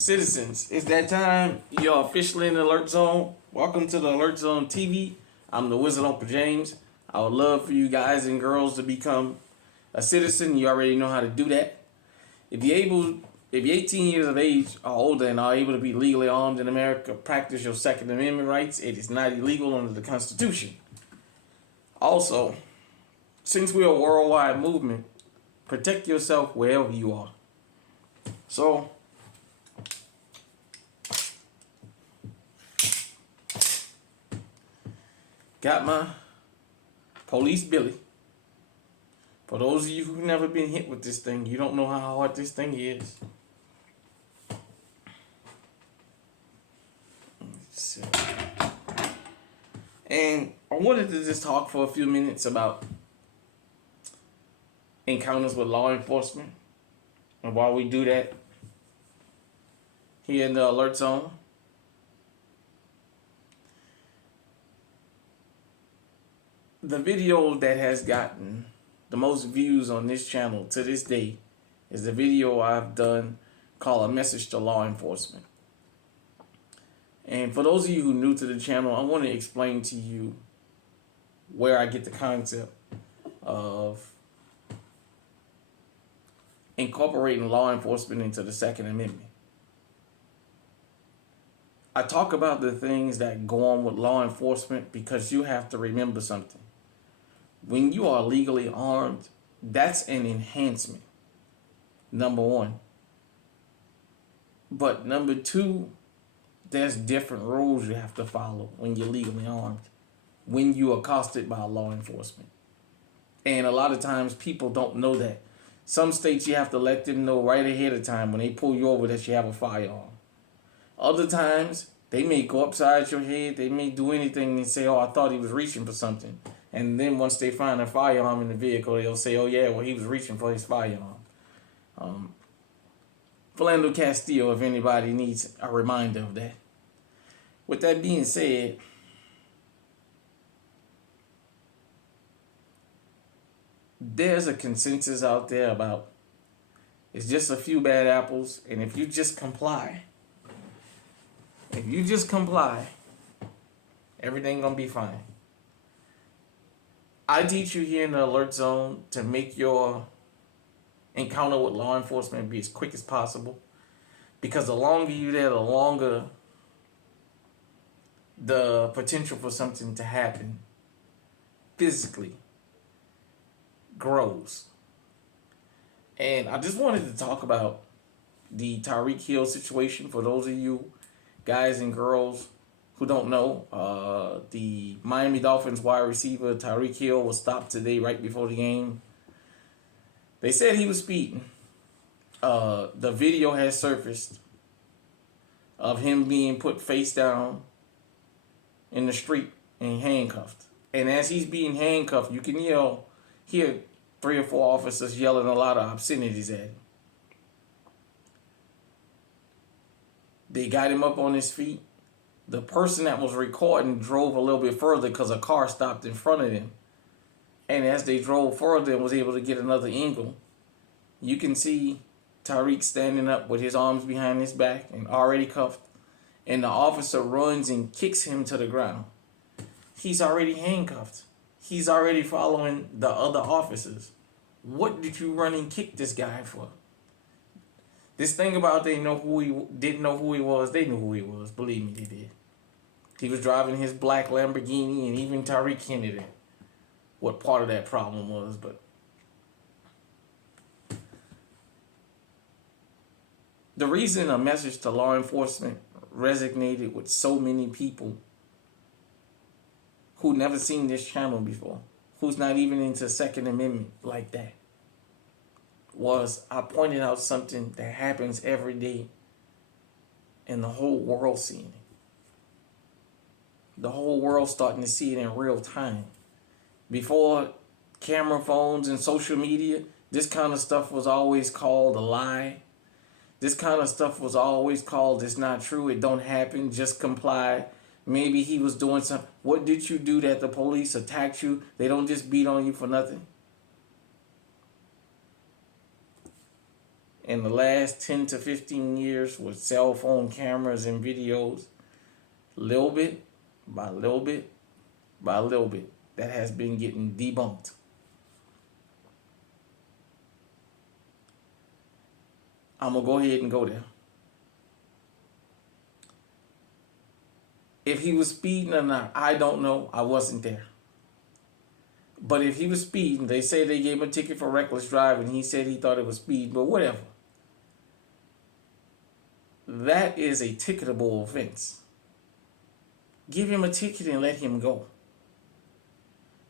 Citizens, it's that time. You're officially in the Alert Zone. Welcome to the Alert Zone TV. I'm the Wizard Uncle James. I would love for you guys and girls to become a citizen. You already know how to do that. If you're able, if you're 18 years of age or older and are able to be legally armed in America, practice your Second Amendment rights. It is not illegal under the Constitution. Also, since we're a worldwide movement, protect yourself wherever you are. So, got my police Billy. For those of you who've never been hit with this thing, you don't know how hard this thing is. And I wanted to just talk for a few minutes about encounters with law enforcement. And while we do that, here in the Alert Zone, the video that has gotten the most views on this channel to this day is the video I've done called A Message to Law Enforcement. And for those of you who are new to the channel, I want to explain to you where I get the concept of incorporating law enforcement into the Second Amendment. I talk about the things that go on with law enforcement because you have to remember something. When you are legally armed, that's an enhancement, number one. But number two, there's different rules you have to follow when you're legally armed, when you're accosted by law enforcement. And a lot of times people don't know that. Some states you have to let them know right ahead of time when they pull you over that you have a firearm. Other times, they may go upside your head, they may do anything and say, oh, I thought he was reaching for something. And then once they find a firearm in the vehicle, they'll say, oh yeah, well he was reaching for his firearm. Philando Castillo, if anybody needs a reminder of that. With that being said, there's a consensus out there about it's just a few bad apples, and if you just comply, everything gonna be fine. I teach you here in the Alert Zone to make your encounter with law enforcement be as quick as possible, because the longer you're there, the longer the potential for something to happen physically grows. And I just wanted to talk about the Tyreek Hill situation. For those of you guys and girls who don't know, the Miami Dolphins wide receiver Tyreek Hill was stopped today right before the game. They said he was speeding. The video has surfaced of him being put face down in the street and handcuffed. And as he's being handcuffed, you can hear 3 or 4 officers yelling a lot of obscenities at him. They got him up on his feet. The person that was recording drove a little bit further because a car stopped in front of them. And as they drove further and was able to get another angle, you can see Tyreek standing up with his arms behind his back and already cuffed. And the officer runs and kicks him to the ground. He's already handcuffed. He's already following the other officers. What did you run and kick this guy for? This thing about didn't know who he was, they knew who he was. Believe me, they did. He was driving his black Lamborghini, and even Tyreek hinted at what part of that problem was. But the reason A Message to Law Enforcement resonated with so many people who never seen this channel before, who's not even into Second Amendment like that, was I pointed out something that happens every day and the whole world seeing it. The whole world starting to see it in real time. Before camera phones and social media, this kind of stuff was always called a lie. This kind of stuff was always called it's not true, it don't happen, just comply. Maybe he was doing something. What did you do that the police attacked you? They don't just beat on you for nothing. in the last 10 to 15 years with cell phone cameras and videos, little bit by little bit by little bit, that has been getting debunked. I'm going to go ahead and go there. If he was speeding or not, I don't know. I wasn't there. But if he was speeding, they say they gave him a ticket for reckless driving. He said he thought it was speed, but whatever. That is a ticketable offense. Give him a ticket and let him go.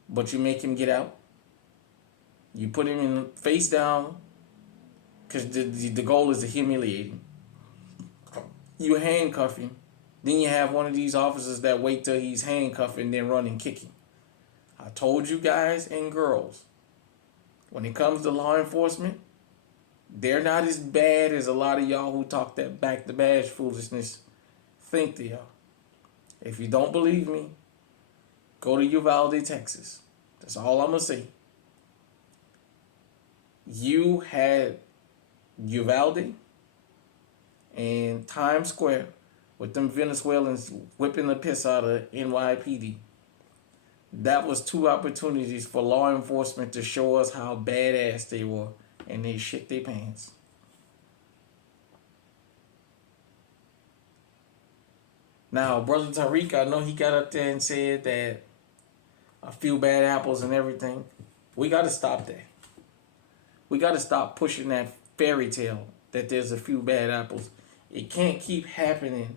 But you make him get out. You put him in face down, because the goal is to humiliate him. You handcuff him. Then you have one of these officers that wait till he's handcuffed and then run and kick him. I told you guys and girls, when it comes to law enforcement, they're not as bad as a lot of y'all who talk that back to bash foolishness think they are. If you don't believe me, go to Uvalde, Texas. That's all I'm going to say. You had Uvalde and Times Square with them Venezuelans whipping the piss out of NYPD. That was two opportunities for law enforcement to show us how badass they were, and they shit their pants. Now, Brother Tyreek, I know he got up there and said that a few bad apples and everything. We got to stop that. We got to stop pushing that fairy tale that there's a few bad apples. It can't keep happening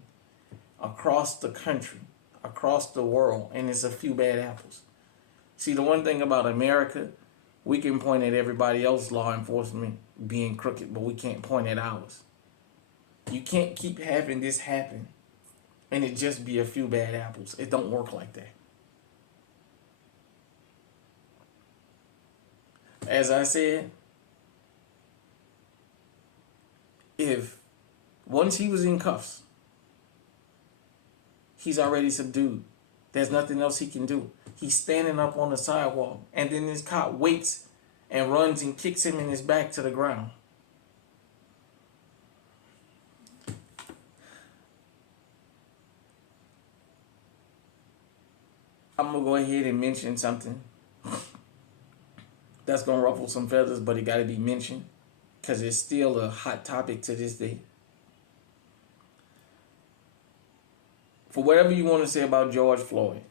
across the country, across the world, and it's a few bad apples. See, the one thing about America, we can point at everybody else's law enforcement being crooked, but we can't point at ours. You can't keep having this happen and it just be a few bad apples. It don't work like that. As I said, if once he was in cuffs, he's already subdued. There's nothing else he can do. He's standing up on the sidewalk, and then this cop waits and runs and kicks him in his back to the ground. I'm going to go ahead and mention something that's going to ruffle some feathers, but it got to be mentioned because it's still a hot topic to this day. For whatever you want to say about George Floyd,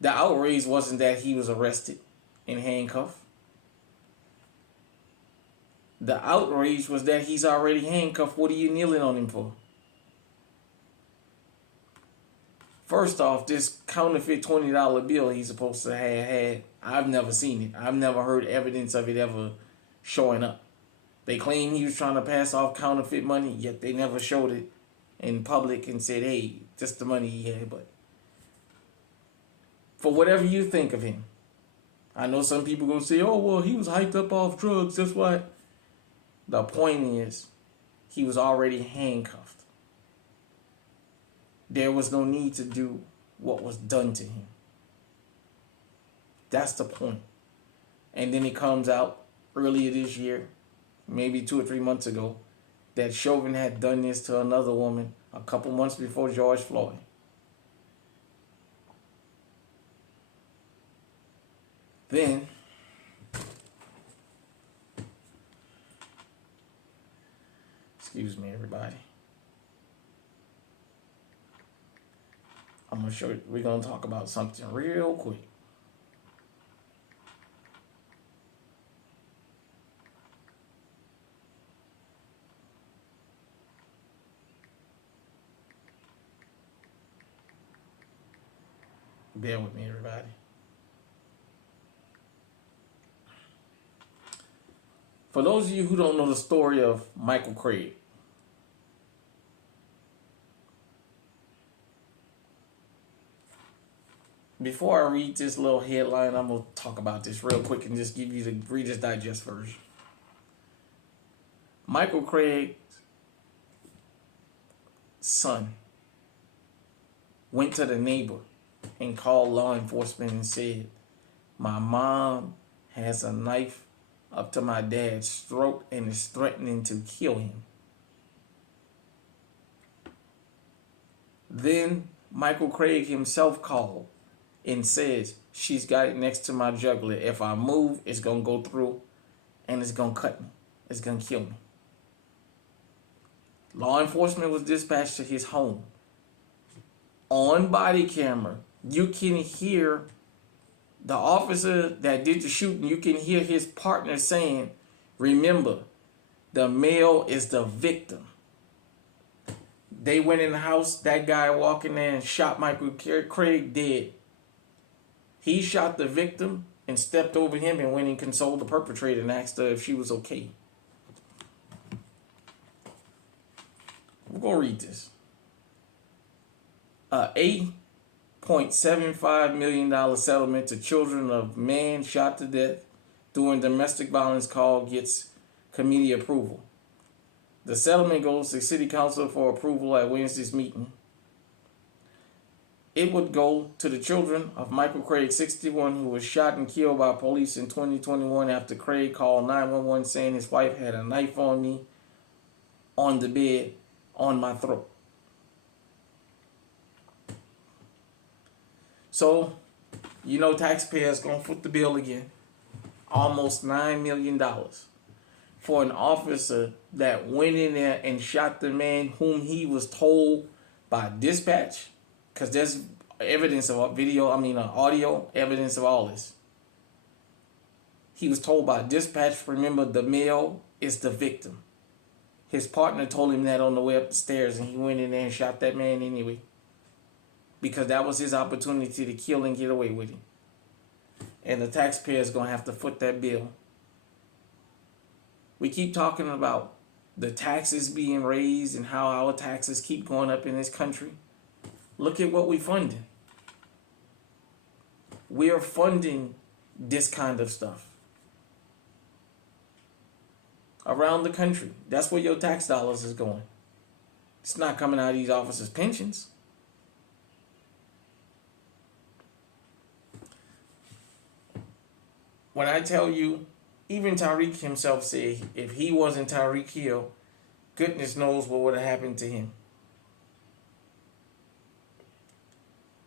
the outrage wasn't that he was arrested and handcuffed. The outrage was that he's already handcuffed. What are you kneeling on him for? First off, this counterfeit $20 bill he's supposed to have had, I've never seen it. I've never heard evidence of it ever showing up. They claim he was trying to pass off counterfeit money, yet they never showed it in public and said, hey, this the money he had. But for whatever you think of him, I know some people going to say, oh, well, he was hyped up off drugs. That's why. The point is, he was already handcuffed. There was no need to do what was done to him. That's the point. And then it comes out earlier this year, maybe 2 or 3 months ago, that Chauvin had done this to another woman a couple months before George Floyd. Then, excuse me, everybody. I'm gonna show you. We're gonna talk about something real quick. Bear with me, everybody. For those of you who don't know the story of Michael Craig, before I read this little headline, I'm going to talk about this real quick and just give you the Reader's Digest version. Michael Craig's son went to the neighbor and called law enforcement and said, my mom has a knife up to my dad's throat and is threatening to kill him. Then Michael Craig himself called and says, she's got it next to my jugular. If I move, it's going to go through and it's going to cut me. It's going to kill me. Law enforcement was dispatched to his home. On body camera, you can hear the officer that did the shooting. You can hear his partner saying, remember, the male is the victim. They went in the house. That guy walked in there and shot Michael Craig dead. He shot the victim and stepped over him and went and consoled the perpetrator and asked her if she was okay. We're going to read this. $8.75 million settlement to children of man shot to death during domestic violence call gets committee approval. The settlement goes to City Council for approval at Wednesday's meeting. It would go to the children of Michael Craig, 61, who was shot and killed by police in 2021 after Craig called 911 saying his wife had a knife on me on the bed on my throat. So, you know, taxpayers going to foot the bill again. Almost $9 million for an officer that went in there and shot the man whom he was told by dispatch, because there's evidence of audio evidence of all this. He was told by dispatch, remember, the male is the victim. His partner told him that on the way up the stairs, and he went in there and shot that man anyway, because that was his opportunity to kill and get away with it. And the taxpayers going to have to foot that bill. We keep talking about the taxes being raised and how our taxes keep going up in this country. Look at what we're funding. We are funding this kind of stuff around the country. That's where your tax dollars is going. It's not coming out of these officers' pensions. When I tell you, even Tyreek himself said if he wasn't Tyreek Hill, goodness knows what would have happened to him.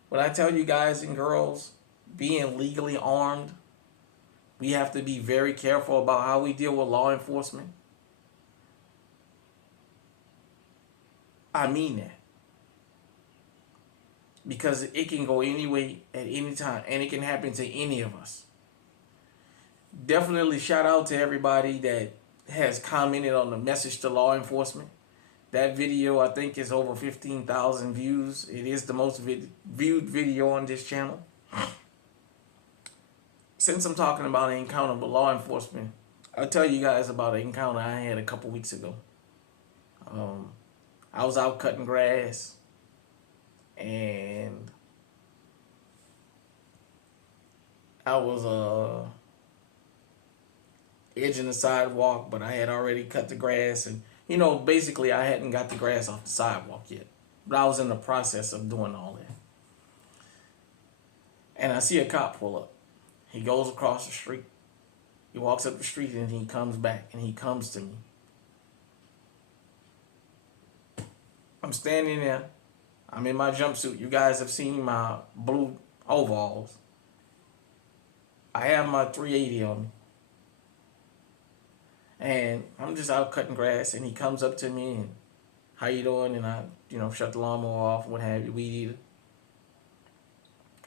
When I tell you guys and girls, being legally armed, we have to be very careful about how we deal with law enforcement. I mean that. Because it can go any way at any time, and it can happen to any of us. Definitely shout out to everybody that has commented on the message to law enforcement. That video, I think, is over 15,000 views. It is the most viewed video on this channel. Since I'm talking about an encounter with law enforcement, I'll tell you guys about an encounter I had a couple weeks ago. I was out cutting grass, and I was edging the sidewalk, but I had already cut the grass, and basically I hadn't got the grass off the sidewalk yet, but I was in the process of doing all that. And I see a cop pull up. He goes across the street. He walks up the street and he comes back and he comes to me. I'm standing there. I'm in my jumpsuit. You guys have seen my blue overalls. I have my 380 on me. And I'm just out cutting grass, and he comes up to me and, how you doing? And I, shut the lawnmower off, what have you, weed eater.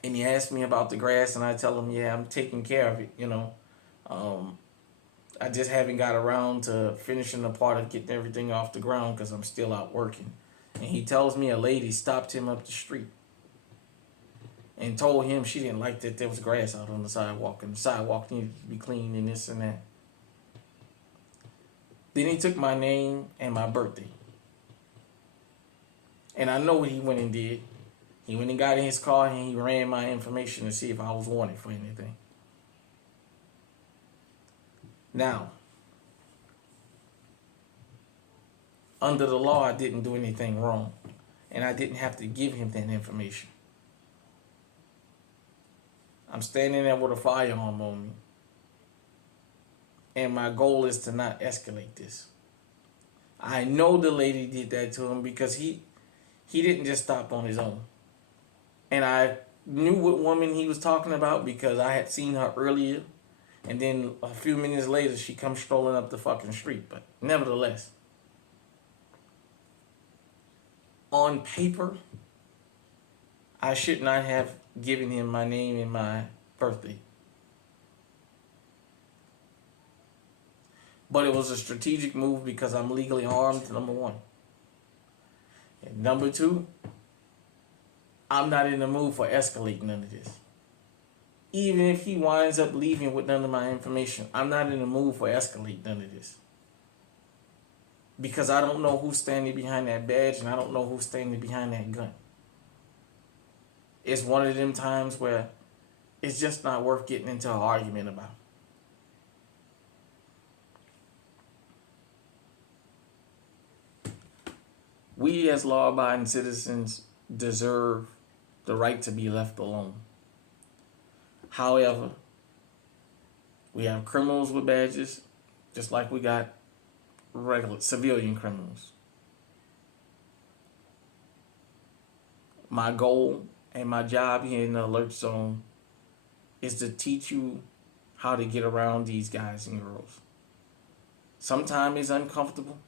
And he asked me about the grass, and I tell him, yeah, I'm taking care of it, I just haven't got around to finishing the part of getting everything off the ground because I'm still out working. And he tells me a lady stopped him up the street and told him she didn't like that there was grass out on the sidewalk, and the sidewalk needed to be clean and this and that. Then he took my name and my birthday. And I know what he went and did. He went and got in his car and he ran my information to see if I was wanted for anything. Now, under the law, I didn't do anything wrong. And I didn't have to give him that information. I'm standing there with a firearm on me. And my goal is to not escalate this. I know the lady did that to him because he didn't just stop on his own. And I knew what woman he was talking about because I had seen her earlier. And then a few minutes later, she comes strolling up the fucking street. But nevertheless, on paper, I should not have given him my name and my birthday. But it was a strategic move because I'm legally armed, number one. And number two, I'm not in the mood for escalating none of this. Even if he winds up leaving with none of my information, I'm not in the mood for escalating none of this. Because I don't know who's standing behind that badge and I don't know who's standing behind that gun. It's one of them times where it's just not worth getting into an argument about. We as law-abiding citizens deserve the right to be left alone. However, we have criminals with badges, just like we got regular civilian criminals. My goal and my job here in the alert zone is to teach you how to get around these guys and girls. Sometimes it's uncomfortable.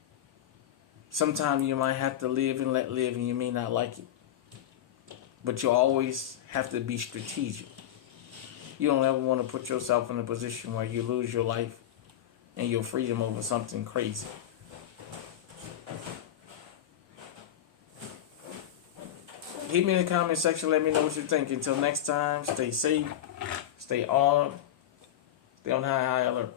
Sometimes you might have to live and let live and you may not like it. But you always have to be strategic. You don't ever want to put yourself in a position where you lose your life and your freedom over something crazy. Hit me in the comment section. Let me know what you think. Until next time, stay safe, stay armed, stay on high alert.